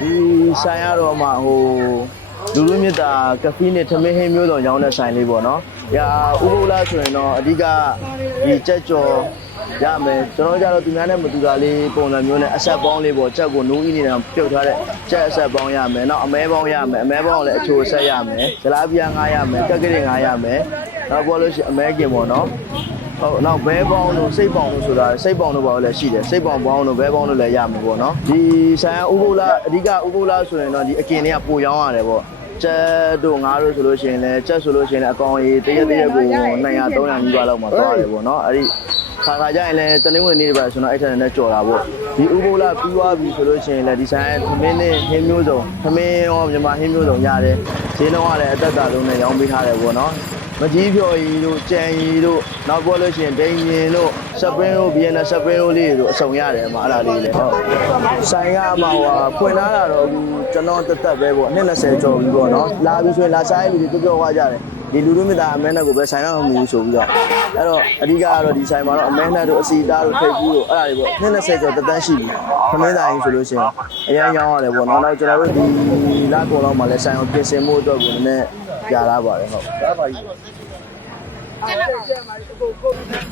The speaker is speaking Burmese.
ဒီဆိုင်ကတော့မှဟိုလူလူမြစ်တာကဖီးနဲ့ထမင်းဟင်းမျိုးစုံရောင်းတဲ့ဆိုင်လေးပေါ့နော်။ညာဥပုပ်လာဆိုရင်တော့အဓိကဒီကြက်ကြော်ရမယ်ကျွန်တော်ကြတော့သူများနဲ့မတူတာလေးပုံစံမျိုးနဲ့အဆက်ပေါင်းလေးပေါ့ကြက်ကိုနိုးအီးနေတာပြုတ်ထားတဲ့ကြက်အဆက်ပေါင်းရမယ်နောက်အမဲပေါင်းရမယ်အမဲပေါင်းလည်းအချိုအဆက်ရမယ်ဇလားပြားငါရမယ်ကက်ကလေးငါရမယ်နောက်ပေါ်လို့ရှိရင်အမဲကင်ပေါ့နော် ဟုတ်နောက်ဘဲပေါင်းတို့စိတ်ပေါင်းတို့ဆိုတာစိတ်ပေါင်းတို့ပါလို့လည်းရှိတယ်စိတ်ပေါင်းပေါင်းတို့ဘဲပေါင်းတို့လည်းရမှာပေါ့နော်ဒီဆိုင်ဥပုပ်လာအဓိကဥပုပ်လာဆိုရင်တော့ဒီအကင်တွေကပိုရောင်းရတယ်ပေါ့ကျက်တို့ငါးတို့ဆိုလို့ရှိရင်လည်းကျက်ဆိုလို့ရှိရင်လည်းအကောင်ကြီးတရက်တရက်ကို200 300နီးပါးလောက်မှသွားတယ်ပေါ့နော်အဲ့ဒီခါခါကျရင်လည်းတနင်္ဂနွေနေ့တွေပါဆိုတော့အဲ့ထက်လည်းကြော်တာပေါ့ဒီဥပုပ်လာပြီးသွားပြီဆိုလို့ရှိရင်လည်းဒီဆိုင်သမင်းနဲ့ဟင်းမျိုးစုံသမင်းရောမြန်မာဟင်းမျိုးစုံရတယ်ဈေးနှုန်းကလည်းအသက်တာလုံးနဲ့ရောင်းပေးထားတယ်ပေါ့နော် မကြီးဖြော်ရီတို့ကြံရီတို့နောက်ပြောလို့ရှိရင်ဒိန်ရင်တို့စပရင်းတို့ဘီယန်နာစပရင်းတို့လေးတို့အစုံရတယ်အမအဲ့ဒါလေးလေဟုတ်ဆိုင်ကမှဟိုဖွင့်လာတာတော့အခုကျွန်တော်တက်တက်ပဲပေါ့နှစ်20ကျော်ပြီပေါ့နော်လာပြီဆိုရင်လာဆိုင်လူတွေပြောပြောသွားကြတယ်ဒီလူလူမြတ်တာအမဲနဲ့ကိုပဲဆိုင်တော့မမီဘူးဆိုပြီးတော့အဲ့တော့အဓိကကတော့ဒီဆိုင်မှာတော့အမဲနဲ့တို့အစီသားတို့ထိပ်ကူးတို့အဲ့ဒါတွေပေါ့နှစ်20ကျော်တက်တန်းရှိပြီခမင်းတိုင်းဆိုလို့ရှိရင်အရင်ရောင်းရတယ်ပေါ့နော်နောက်ကျွန်တော်တို့ဒီလာကုန်တော့မှလည်းဆိုင်အောင်ပြင်ဆင်မှုအတွက်ကိုနည်းနည်း ကြာလာပါတယ်ဟုတ်ဒါပါကြီးအဲ့ဒါကျမတို့ကိုကိုကို